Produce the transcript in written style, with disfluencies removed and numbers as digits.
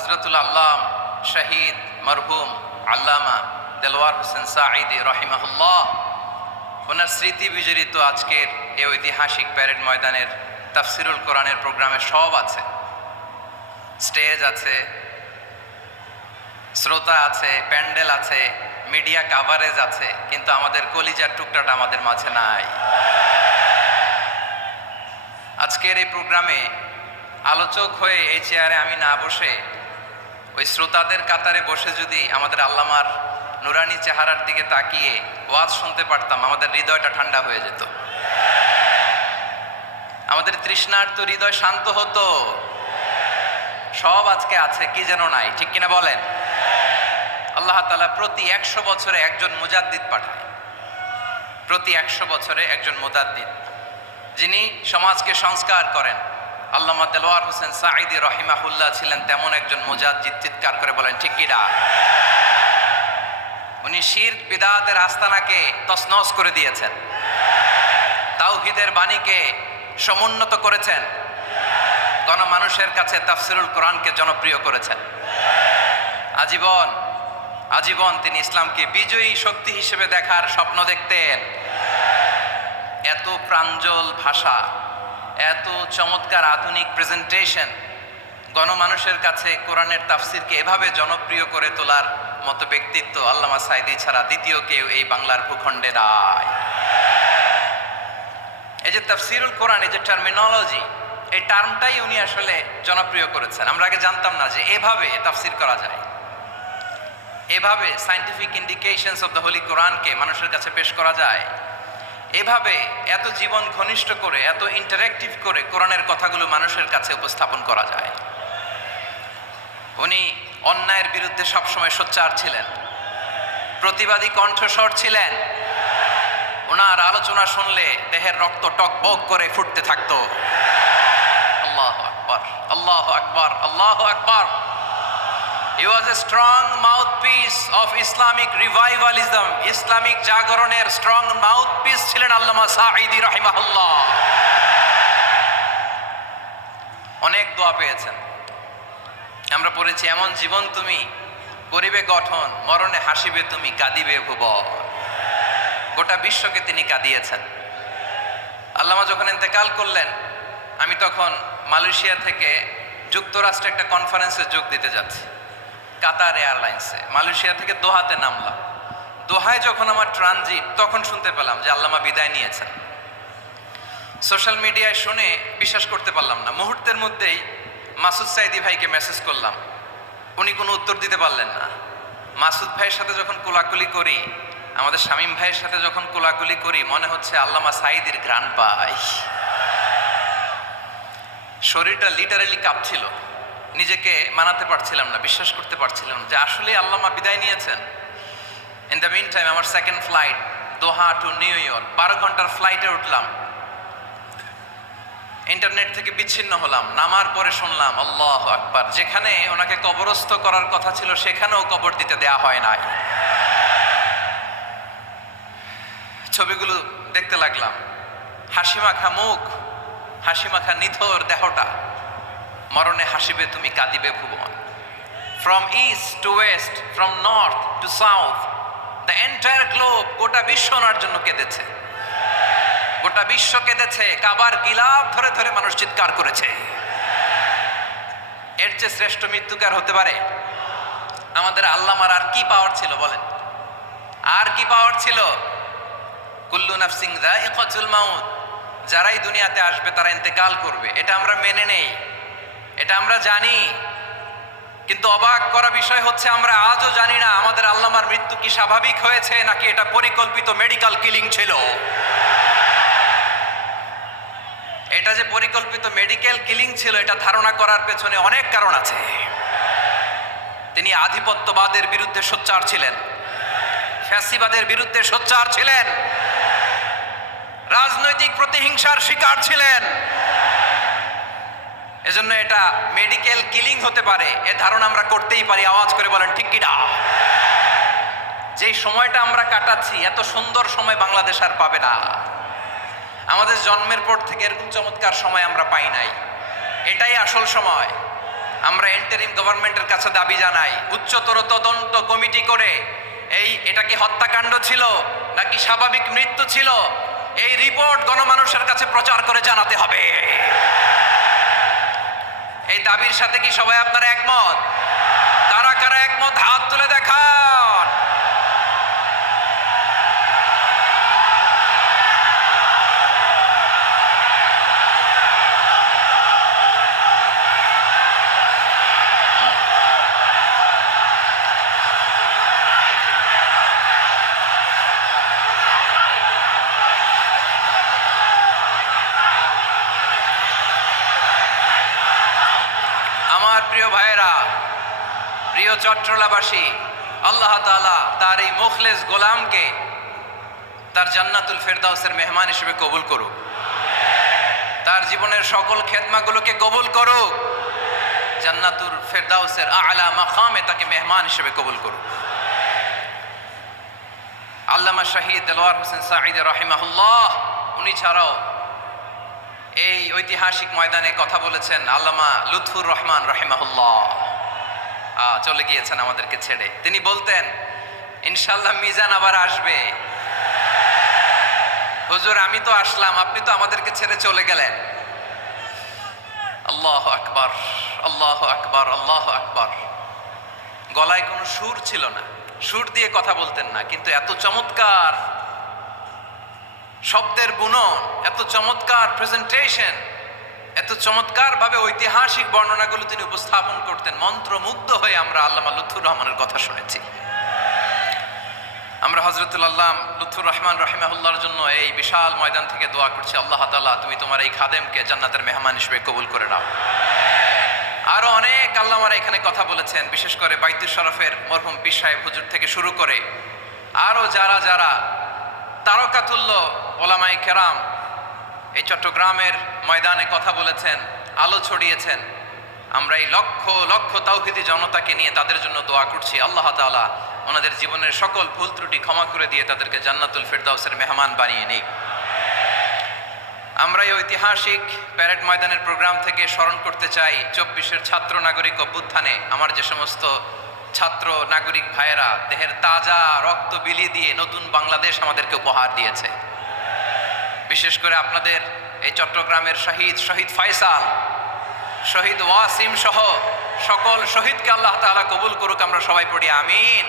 হযরতুল আল্লাম শহীদ মরহুম আল্লামা দেলোয়ার হোসেন সাঈদী রাহিমাহুল্লাহ ওনার স্মৃতি বিজড়িত আজকের এই ঐতিহাসিক প্যারেড ময়দানের তাফসিরুল কোরআনের প্রোগ্রামে সব আছে। স্টেজ আছে, শ্রোতা আছে, প্যান্ডেল আছে, মিডিয়া কাভারেজ আছে, কিন্তু আমাদের কলিজার টুকটাটা আমাদের মাঝে নাই। আজকের এই প্রোগ্রামে আলোচক হয়ে এই চেয়ারে আমি না বসে ওই শ্রোতাদের কাতারে বসে যদি আমাদের আল্লামার নুরানি চেহারার দিকে তাকিয়ে ওয়াজ শুনতে পারতাম, আমাদের হৃদয়টা ঠান্ডা হয়ে যেত, আমাদের তৃষ্ণার্ত হৃদয় শান্ত হতো। সব আজকে আছে, কি যেন নাই, ঠিক কিনা বলেন? আল্লাহ তাআলা প্রতি 100 বছরে একজন মুজাদ্দিদ পাঠায়, প্রতি 100 বছরে একজন মুজাদ্দিদ, যিনি সমাজকে সংস্কার করেন। আল্লামা দেলোয়ার হোসেন সাঈদী রাহিমাহুল্লাহ ছিলেন তেমন একজন মুজাদ্দিদ। চিৎকার করে বলেন ঠিক কিনা? উনি শিরক বিদআতের আস্তানাকে তছনছ করে দিয়েছেন, তাওহীদের বাণীকে সমুন্নত করেছেন, গণমানুষের কাছে তাফসিরুল কোরআনকে জনপ্রিয় করেছেন। আজীবন তিনি ইসলামকে বিজয়ী শক্তি হিসেবে দেখার স্বপ্ন দেখতেন। এত প্রাঞ্জল ভাষা, এত চমৎকার আধুনিক প্রেজেন্টেশন, গণমানুষের কাছে কোরআনের তাফসিরকে এভাবে জনপ্রিয় করে তোলার মতো ব্যক্তিত্ব আল্লামা সাঈদী ছাড়া দ্বিতীয় কেউ এই বাংলার ভূখণ্ডে নাই। এই যে তাফসিরুল কোরআন, এই যে টার্মিনোলজি, এই টার্মটাই উনি আসলে জনপ্রিয় করেছেন। আমরা আগে জানতাম না যে এভাবে তাফসির করা যায়, এভাবে scientific indications of the Holi কোরআনকে মানুষের কাছে পেশ করা যায়, এভাবে এত জীবন ঘনিষ্ঠ করে, এত ইন্টারেক্টিভ করে কোরআনের কথাগুলো মানুষের কাছে উপস্থাপন করা যায়। উনি অন্যায়ের বিরুদ্ধে সবসময় সোচ্চার ছিলেন, প্রতিবাদী কণ্ঠস্বর ছিলেন। ওনার আলোচনা শুনলে দেহের রক্ত টকবক করে ফুটতে থাকতো। আল্লাহু আকবার, আল্লাহু আকবার, আল্লাহু আকবার। He was a strong mouthpiece of Islamic revivalism. Islamic জাগরণের স্ট্রং মাউথপিস ছিলেন আল্লামা সাঈদী রাহিমাহুল্লাহ। অনেক দোয়া পেয়েছেন, আমরা পড়েছি, এমন জীবন তুমি করিবে গঠন, মরণে হাসিবে তুমি, কাঁদিবে ভুবন। গোটা বিশ্বকে তিনি কাঁদিয়েছেন। আল্লামা যখন ইন্তেকাল করলেন, আমি তখন মালয়েশিয়া থেকে যুক্তরাষ্ট্রে একটা কনফারেন্সে যোগ দিতে যাচ্ছি, কাতার এয়ারলাইন্সে। মালয়েশিয়া থেকে দোহাতে নামলাম। দোহায় যখন আমার ট্রানজিট, তখন শুনতে পেলাম যে আল্লামা বিদায় নিয়েছেন। সোশ্যাল মিডিয়ায় শুনে বিশ্বাস করতে পারলাম না। মুহূর্তের মধ্যেই মাসুদ সাঈদী ভাইকে মেসেজ করলাম, উনি কোনো উত্তর দিতে পারলেন না। মাসুদ ভাইয়ের সাথে যখন কোলাকুলি করি, আমাদের শামীম ভাইয়ের সাথে যখন কোলাকুলি করি, মনে হচ্ছে আল্লামা সাঈদীর ঘ্রাণ পাই। শরীরটা লিটারালি কাঁপছিল, নিজেকে মানাতে পারছিলাম না, বিশ্বাস করতে পারছিলাম যে আসলে আল্লামা বিদায় নিয়েছেন। ইন দ্য মিন টাইম আমার সেকেন্ড ফ্লাইট, দোহা টু নিউ ইয়র্ক, 12 ঘন্টার ফ্লাইটে উঠলাম। ইন্টারনেট থেকে বিচ্ছিন্ন হলাম। নামার পরে শুনলাম আল্লাহু আকবার, যেখানে ওনাকে কবরস্থ করার কথা ছিল সেখানেও কবর দিতে দেয়া হয় নাই। ছবিগুলো দেখতে লাগলাম, হাসিমাখা মুখ, হাসিমাখা নিথর দেহটা, মরণে হাসিবে তুমি, কাঁদিবে ভুবন। From east to west, from north to south, the entire globe, গোটা বিশ্ব ওনার জন্য কেঁদেছে, গোটা বিশ্ব কেঁদেছে। কাবার গিলাফ ধরে ধরে মানুষ চিৎকার করেছে। এর চেয়ে শ্রেষ্ঠ মৃত্যুকার হতে পারে? আমাদের আল্লামার আর কি পাওয়ার ছিল বলেন? আর কি পাওয়ার ছিল? কুল্লু নাফসিন যায়িকাতুল মাউত, যারাই দুনিয়াতে আসবে তারা ইন্তেকাল করবে, এটা আমরা মেনে নেই, এটা আমরা জানি। কিন্তু অবাক করা বিষয় হচ্ছে, আমরা আজও জানি না আমাদের আল্লামার মৃত্যু কি স্বাভাবিক হয়েছে নাকি এটা পরিকল্পিত মেডিকেল কিলিং ছিল। এটা যে পরিকল্পিত মেডিকেল কিলিং ছিল, এটা ধারণা করার পেছনে অনেক কারণ আছে। তিনি আধিপত্যবাদের বিরুদ্ধে সোচ্চার ছিলেন, ফ্যাসিবাদের বিরুদ্ধে সোচ্চার ছিলেন, রাজনৈতিক প্রতিহিংসার শিকার ছিলেন। এজন্য এটা মেডিকেল কিলিং হতে পারে এ ধারণা আমরা করতেই পারি। আওয়াজ করে বলেন ঠিক কিনা? যে সময়টা আমরা কাটাচ্ছি, এত সুন্দর সময় বাংলাদেশ আর পাবে না। আমাদের জন্মের পর থেকে এরকম চমৎকার সময় আমরা পাই নাই। এটাই আসল সময়। আমরা ইন্টারিম গভর্নমেন্টের কাছে দাবি জানাই, উচ্চতর তদন্ত কমিটি করে এটা কি হত্যাকাণ্ড ছিল নাকি স্বাভাবিক মৃত্যু ছিল, এই রিপোর্ট গণমানুষের কাছে প্রচার করে জানাতে হবে। এই দাবির সাথে কি সবাই আপনারা একমত? কারা কারা একমত হাত তুলে দেখান। আমার প্রিয় ভাইয়েরা, প্রিয় চট্টলাবাসী, আল্লাহ তাআলা তার এই মুখলেস গোলামকে তার জান্নাতুল ফেরদাউসের মেহমান হিসেবে কবুল করুক, তার জীবনের সকল খেদমাগুলোকে কবুল করুক, জান্নাতুল ফেরদাউসের আলা মাকামে তাকে মেহমান হিসেবে কবুল করুক। আল্লামা শহীদ দেলোয়ার হোসেন সাঈদ রাহিমাহুল্লাহ, উনি ছাড়াও এই ঐতিহাসিক ময়দানে কথা বলেছেন আল্লামা লুৎফুর রহমান রাহিমাহুল্লাহ, চলে গিয়েছেন আমাদেরকে ছেড়ে। তিনি বলতেন, ইনশাআল্লাহ মিজান আবার আসবে। হুজুর আমি তো আসলাম, আপনি তো আমাদেরকে ছেড়ে চলে গেলেন। আল্লাহু আকবার, আল্লাহু আকবার, আল্লাহু আকবার। গলায় কোনো সুর ছিল না, সুর দিয়ে কথা বলতেন না, কিন্তু এত চমৎকার শব্দের বুনন, এত চমৎকার প্রেজেন্টেশন, এত চমৎকার ভাবে ঐতিহাসিক বর্ণনাগুলো তিনি উপস্থাপন করতেন। মন্ত্রমুগ্ধ হয়ে আমরা আল্লামা লুৎফুর রহমানের কথা শুনেছি। আমরা হযরতুল আল্লাম লুৎফুর রহমান রাহিমাহুল্লাহর জন্য এই বিশাল ময়দান থেকে দোয়া করছি, আল্লাহ তাআলা তুমি তোমার এই খাদেমকে জান্নাতের মেহমান হিসেবে কবুল করে নাও। আরো অনেক আল্লামারা এখানে কথা বলেছেন, বিশেষ করে বাইতুল শরফের মরহুম পীর সাহেব হুজুর থেকে শুরু করে আরো যারা যারা তারকাতুল্য ওলামায়ে কেরাম এই চট্টগ্রামের ময়দানে কথা বলেছেন, আলো ছড়িয়েছেন। আমরা এই লক্ষ লক্ষ তাওহীদি জনতাকে নিয়ে তাদের জন্য দোয়া করছি, আল্লাহ তাআলা ওনাদের জীবনের সকল ভুল ত্রুটি ক্ষমা করে দিয়ে তাদেরকে জান্নাতুল ফেরদাউসের মেহমান বানিয়ে নিক। আমরা এই ঐতিহাসিক প্যারেড ময়দানের প্রোগ্রাম থেকে স্মরণ করতে চাই 24-এর ছাত্র নাগরিক অভ্যুত্থানে আমার যে সমস্ত ছাত্র নাগরিক ভাইয়েরা দেহের তাজা রক্ত বিলিয়ে দিয়ে নতুন বাংলাদেশ আমাদেরকে উপহার দিয়েছে। বিশেষ করে আপনাদের এই চট্টগ্রামের শহীদ ফয়সাল, শহীদ ওয়াসিম সহ সকল শহীদকে আল্লাহ তাআলা কবুল করুক। আমরা সবাই পড়ি আমিন।